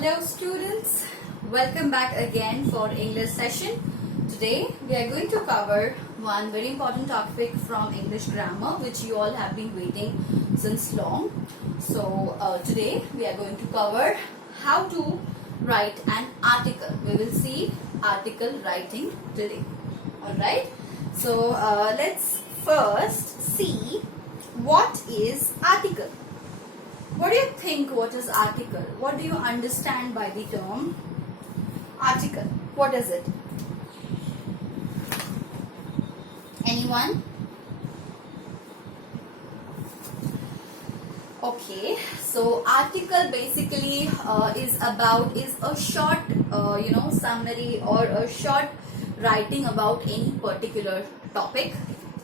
Hello students, welcome back again for English session. Today we are going to cover one very important topic from English grammar which you all have been waiting since long. So today we are going to cover how to write an article. We will see article writing today. Alright, so let's first see what is article. What do you think what is article? What do you understand by the term article? What is it? Anyone? Okay, so article basically is a short summary or a short writing about any particular topic.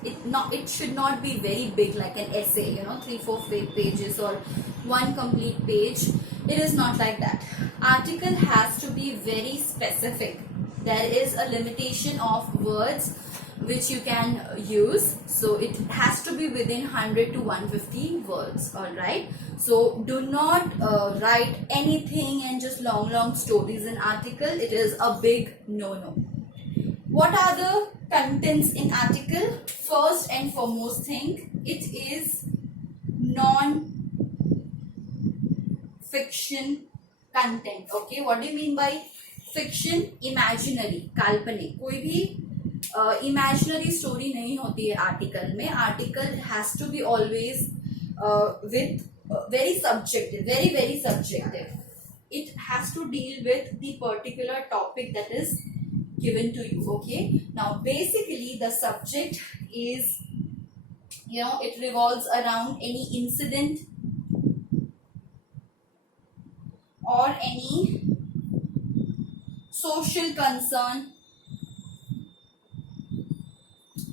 It should not be very big like an essay, 3-4 pages or one complete page. It is not like that. Article has to be very specific. There is a limitation of words which you can use, so it has to be within 100 to 150 words. All right, so do not write anything and just long stories in article. It is a big no. What are the contents in article? First and foremost thing, it is non-fiction content. Okay, what do you mean by fiction? Imaginary, काल्पनिक. कोई भी imaginary story नहीं होती है article में. Article has to be always with very subjective, very subjective. It has to deal with the particular topic that is given to you. Okay, now basically the subject is, it revolves around any incident or any social concern.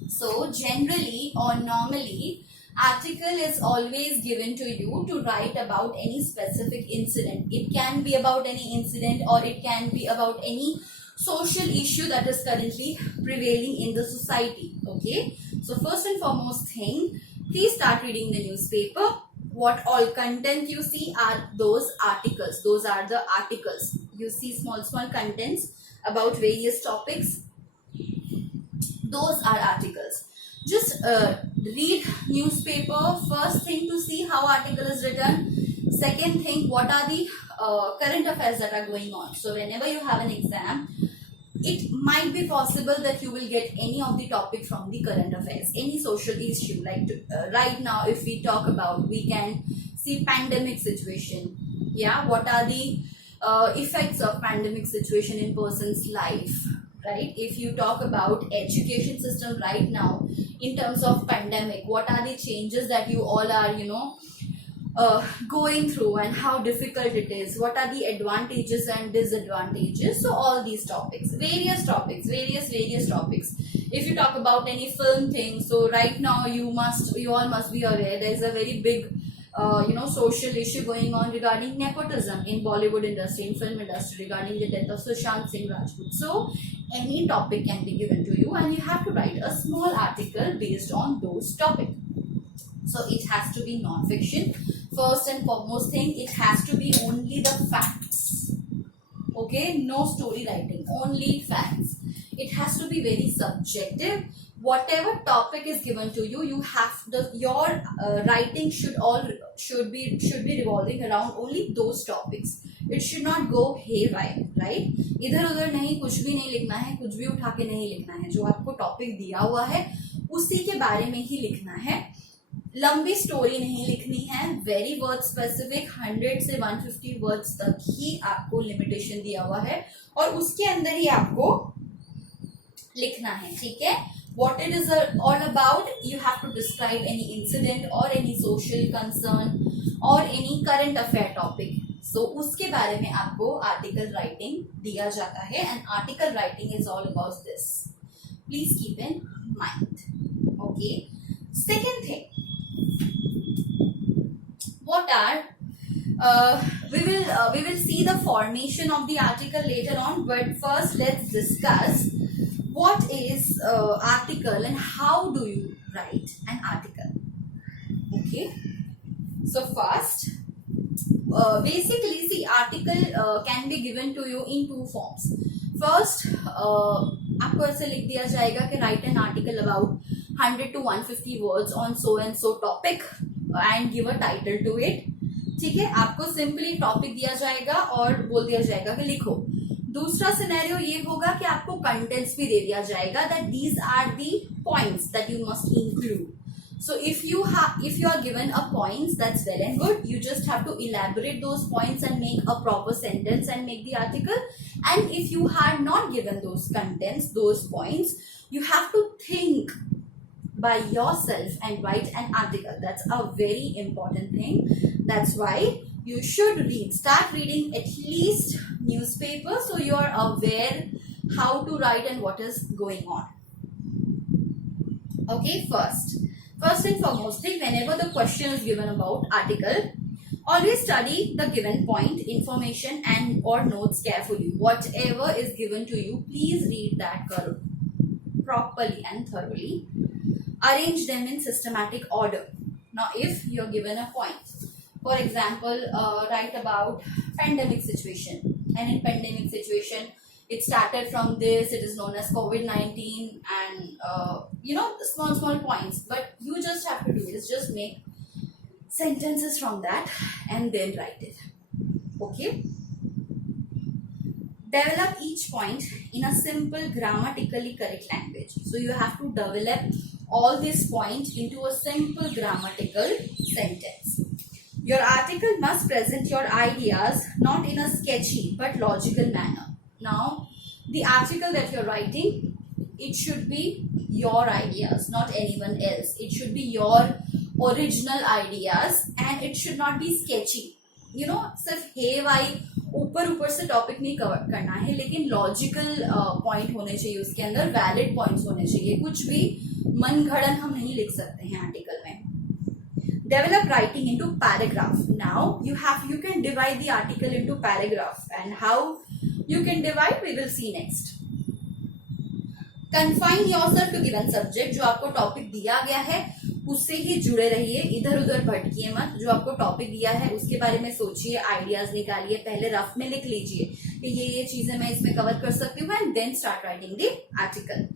So generally or normally, article is always given to you to write about any specific incident. It can be about any incident or it can be about any social issue that is currently prevailing in the society. Okay, so first and foremost thing, please start reading the newspaper. What all content you see are those articles. Those are the articles. You see small contents about various topics. Those are articles. Just read newspaper. First thing to see how article is written. Second thing, what are the current affairs that are going on. So whenever you have an exam, it might be possible that you will get any of the topic from the current affairs, any social issue. Like right now, if we talk about, we can see pandemic situation. Yeah, what are the effects of pandemic situation in person's life, right? If you talk about education system right now in terms of pandemic, what are the changes that you all are, going through and how difficult it is, what are the advantages and disadvantages. So all these topics, various topics. If you talk about any film thing, so right now you all must be aware there is a very big social issue going on regarding nepotism in Bollywood industry, in film industry, regarding the death of Sushant Singh Rajput. So any topic can be given to you and you have to write a small article based on those topics. So it has to be non-fiction. First and foremost thing, it has to be only the facts. Okay, no story writing, only facts. It has to be very subjective. Whatever topic is given to you, your writing should be revolving around only those topics. It should not go haywire, right? इधर उधर नहीं, कुछ भी नहीं लिखना है, कुछ भी उठा के नहीं लिखना है. जो आपको टॉपिक दिया हुआ है उसी के बारे में ही लिखना है. लंबी स्टोरी नहीं लिखनी है. वेरी वर्ड स्पेसिफिक, 100 से 150 वर्ड्स तक ही आपको लिमिटेशन दिया हुआ है और उसके अंदर ही आपको लिखना है. ठीक है, what it is all about, you have to describe any incident or any social concern or any current affair topic. So उसके बारे में आपको article writing दिया जाता है and article writing is all about this. Please keep in mind. Okay, second thing, what are we will see the formation of the article later on, but first let's discuss what is article and how do you write an article. Okay, so first, basically see article can be given to you in two forms. First, आपको ऐसे लिख दिया जाएगा कि write an article about 100 to 150 words on so and so topic and give a title to it. ठीक है, आपको simply topic दिया जाएगा और बोल दिया जाएगा कि लिखो. दूसरा सिनेरियो ये होगा कि आपको कंटेंट्स भी दे दिया जाएगा that these are the points that you must include. So if you are given a points, that's well and good. You just have to elaborate those points and make a proper sentence and make the article. And if you are not given those contents, those points, you have to think by yourself and write an article. That's a very important thing. That's why you should read. Start reading at least newspaper so you are aware how to write and what is going on. Okay, first and foremost thing, whenever the question is given about article, always study the given point, information and or notes carefully. Whatever is given to you, please read that properly and thoroughly. Arrange them in systematic order. Now, if you're given a point, for example, write about pandemic situation, and in pandemic situation, it started from this, it is known as COVID-19 and small points, but you just have to do is just make sentences from that and then write it. Okay? Develop each point in a simple grammatically correct language. So you have to develop all these points into a simple grammatical sentence. Your article must present your ideas not in a sketchy but logical manner. Now, the article that you're writing, it should be your ideas, not anyone else. It should be your original ideas and it should not be sketchy. सिर्फ हे Y ऊपर से topic नहीं cover करना है, लेकिन logical point होने चाहिए उसके अंदर, वैलिड पॉइंट्स होने चाहिए. कुछ भी मन घड़न हम नहीं लिख सकते हैं आर्टिकल में. Develop writing into paragraph. Now you can divide the article into paragraph, and how you can divide we will see next. Confine yourself to given subject. जो आपको टॉपिक दिया गया है उससे ही जुड़े रहिए, इधर उधर भटकिए मत. जो आपको टॉपिक दिया है उसके बारे में सोचिए, आइडियाज निकालिए, पहले रफ में लिख लीजिए कि ये चीजें मैं इसमें कवर कर सकती हूँ, and then start writing the article.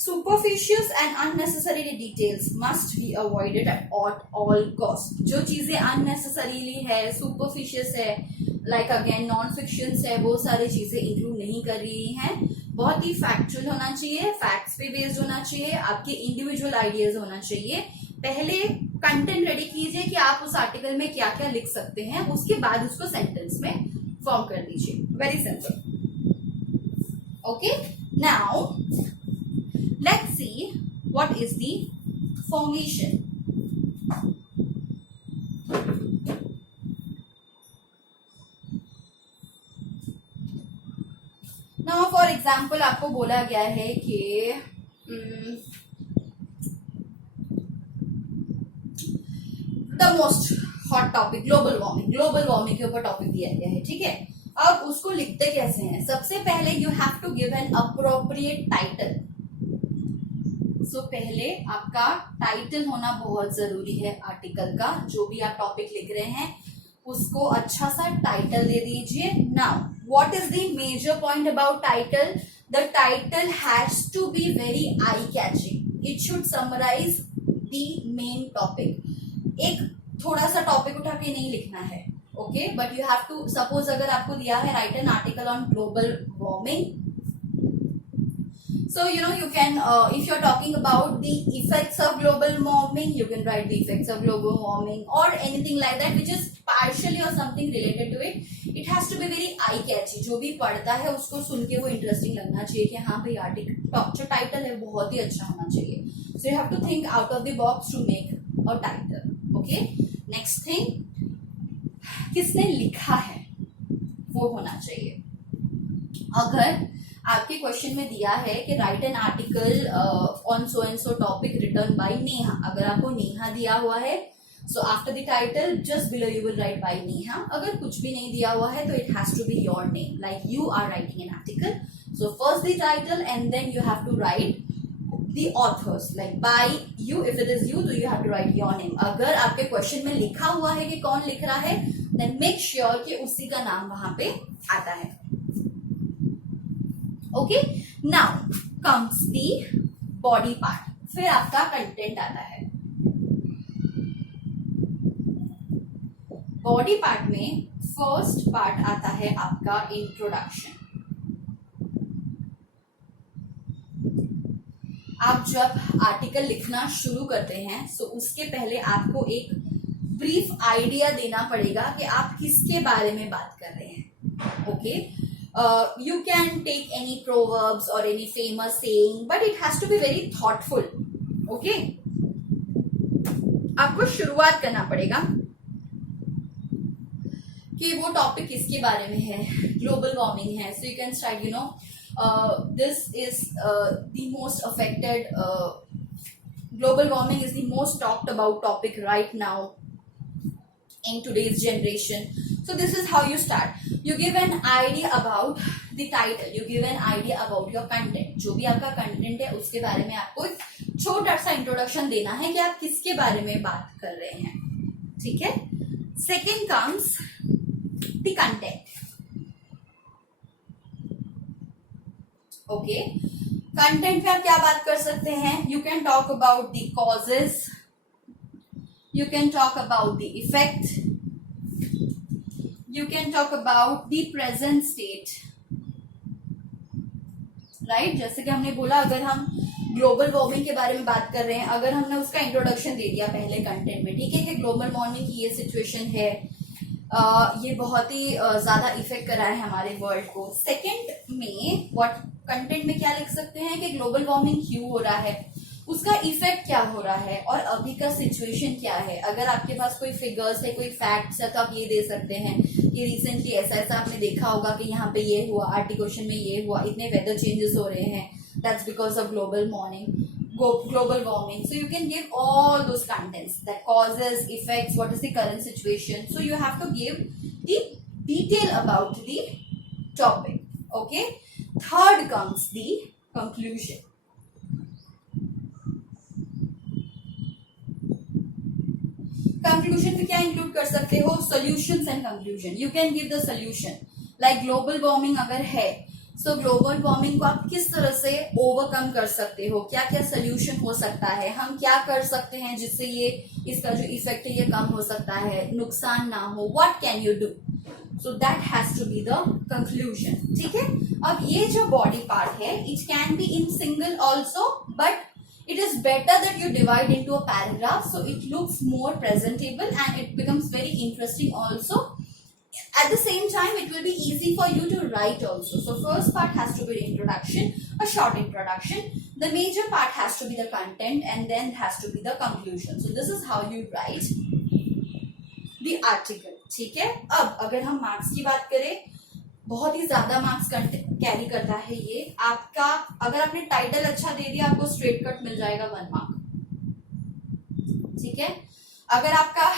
Superficial and unnecessary details must be avoided at all cost. जो चीजें unnecessarily है, superficial है, like again non-fiction है, वो सारी चीजें इंक्लूड नहीं कर रही हैं. बहुत ही फैक्चुअल होना चाहिए, फैक्ट्स पे बेस्ड होना चाहिए, आपके इंडिविजुअल आइडियाज होना चाहिए. पहले कंटेंट रेडी कीजिए कि आप उस आर्टिकल में क्या क्या लिख सकते हैं, उसके बाद उसको सेंटेंस में फॉर्म कर दीजिए. Very simple. Okay, now let's see what is the formation. Now for example आपको बोला गया है कि the most hot topic global warming के ऊपर टॉपिक दिया गया है. ठीक है, अब उसको लिखते कैसे हैं? सबसे पहले you have to give an appropriate title. So, पहले आपका टाइटल होना बहुत जरूरी है आर्टिकल का. जो भी आप टॉपिक लिख रहे हैं उसको अच्छा सा टाइटल दे दीजिए. Now what is the major point about title? The title has to be very eye catching. It should summarise the main topic. एक थोड़ा सा टॉपिक उठा के नहीं लिखना है. Okay, but you have to, suppose अगर आपको दिया है write an article on global warming, so you can if you're talking about the effects of global warming, you can write the effects of global warming or anything like that which is partially or something related to it. It has to be very eye catchy. जो भी पढ़ता है उसको सुन के वो interesting लगना चाहिए कि हाँ भाई आर्टिकल जो टाइटल है बहुत ही अच्छा होना चाहिए. So you have to think out of the box to make a title. Okay, next thing, किसने लिखा है वो होना चाहिए. अगर आपके क्वेश्चन में दिया है कि write an article on so and so topic written by Neha, अगर आपको नेहा दिया हुआ है, so after the title just below you will write by Neha. अगर कुछ भी नहीं दिया हुआ है तो it has to be your name, like you are writing an article. So first the title and then you have to write the authors, like by you, if it is you, so you have to write your name. अगर आपके question में लिखा हुआ है कि कौन लिख रहा है, then make sure कि उसी का नाम वहां पे आता है. Okay, now comes the body part. फिर आपका कंटेंट आता है. बॉडी पार्ट में फर्स्ट पार्ट आता है आपका इंट्रोडक्शन. आप जब आर्टिकल लिखना शुरू करते हैं तो उसके पहले आपको एक ब्रीफ आइडिया देना पड़ेगा कि आप किसके बारे में बात कर रहे हैं. Okay, you can take any proverbs और any famous saying, but it has to be very thoughtful. Okay, आपको शुरुआत करना पड़ेगा कि वो टॉपिक किसके बारे में है. ग्लोबल वार्मिंग है, so you can start, you know, this is the most affected, global warming is the most talked about topic right now in today's generation. So this is how you start. You give an idea about the title, you give an idea about your content. जो भी आपका content है उसके बारे में आपको एक छोटा सा इंट्रोडक्शन देना है कि आप किसके बारे में बात कर रहे हैं. ठीक है. Second comes the content. Okay, content में आप क्या बात कर सकते हैं. You can talk about the causes, you can talk about the effect, you can talk about the present state. Right, जैसे कि हमने बोला, अगर हम ग्लोबल वार्मिंग के बारे में बात कर रहे हैं, अगर हमने उसका इंट्रोडक्शन दे दिया पहले कंटेंट में, ठीक है, कि ग्लोबल वार्मिंग की ये सिचुएशन है, ये बहुत ही ज्यादा इफेक्ट कर रहा है हमारे वर्ल्ड को. सेकेंड में व्हाट कंटेंट में क्या लिख सकते हैं कि ग्लोबल वार्मिंग क्यों हो रहा है, उसका इफेक्ट क्या हो रहा है, और अभी का सिचुएशन क्या है. अगर आपके पास कोई फिगर्स है, कोई फैक्ट्स है, तो आप ये दे सकते हैं कि रिसेंटली ऐसा ऐसा आपने देखा होगा कि यहाँ पे ये हुआ, आर्टिकल में ये हुआ, इतने वेदर चेंजेस हो रहे हैं, that's because of global warming. So you can give all those contents, the causes, effects, what is the current situation. So you have to give the detail about the topic. Okay. Third comes the conclusion. Conclusion में क्या include कर सकते हो? Solutions and conclusion. You can give the solution. Like global warming अगर है, सो global warming को आप किस तरह से ओवरकम कर सकते हो, क्या क्या सोल्यूशन हो सकता है, हम क्या कर सकते हैं जिससे ये इसका जो इफेक्ट है ये कम हो सकता है, नुकसान ना हो, what can you do. So that has to be the conclusion. ठीक है. अब ये जो बॉडी पार्ट है, it can be in single also, but it is better that you divide into a paragraph so it looks more presentable and it becomes very interesting also. At the same time, it will be easy for you to write also. So first part has to be the introduction, a short introduction. The major part has to be the content and then has to be the conclusion. So this is how you write the article. ठीक है. अब अगर हम marks की बात करें, बहुत ही ज्यादा मार्क्स कैरी करता है ये आपका. अगर आपने टाइटल अच्छा दे दिया, आपको स्ट्रेट कट मिल जाएगा 1 मार्क. ठीक है. अगर आपका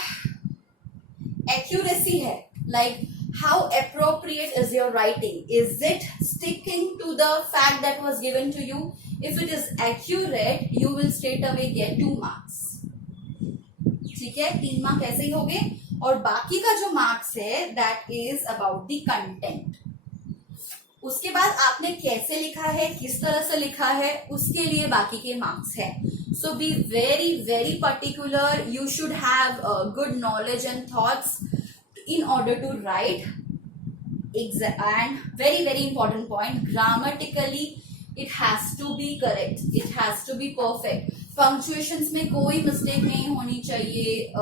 एक्यूरेसी है, like how appropriate is your writing, is it sticking to the fact that was given to you, if it is accurate you will straight away get 2 marks. ठीक है. 3 mark ऐसे ही हो गए. और बाकी का जो मार्क्स है that is about the content. उसके बाद आपने कैसे लिखा है, किस तरह से लिखा है, उसके लिए बाकी के मार्क्स है. So be very very particular. You should have good knowledge and thoughts in order to write. And very very important point, grammatically it has to be correct, it has to be perfect. Punctuations में कोई mistake नहीं होनी चाहिए,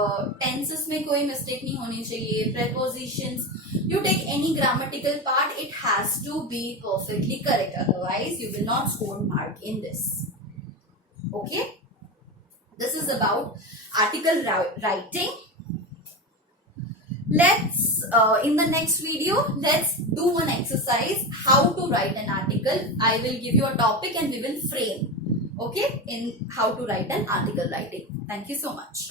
tenses में कोई mistake नहीं होनी चाहिए, prepositions, you take any grammatical part, it has to be perfectly correct, otherwise you will not score mark in this. Okay, this is about article writing. Let's in the next video, let's do one exercise how to write an article. I will give you a topic and we will frame, okay, in how to write an article writing. Thank you so much.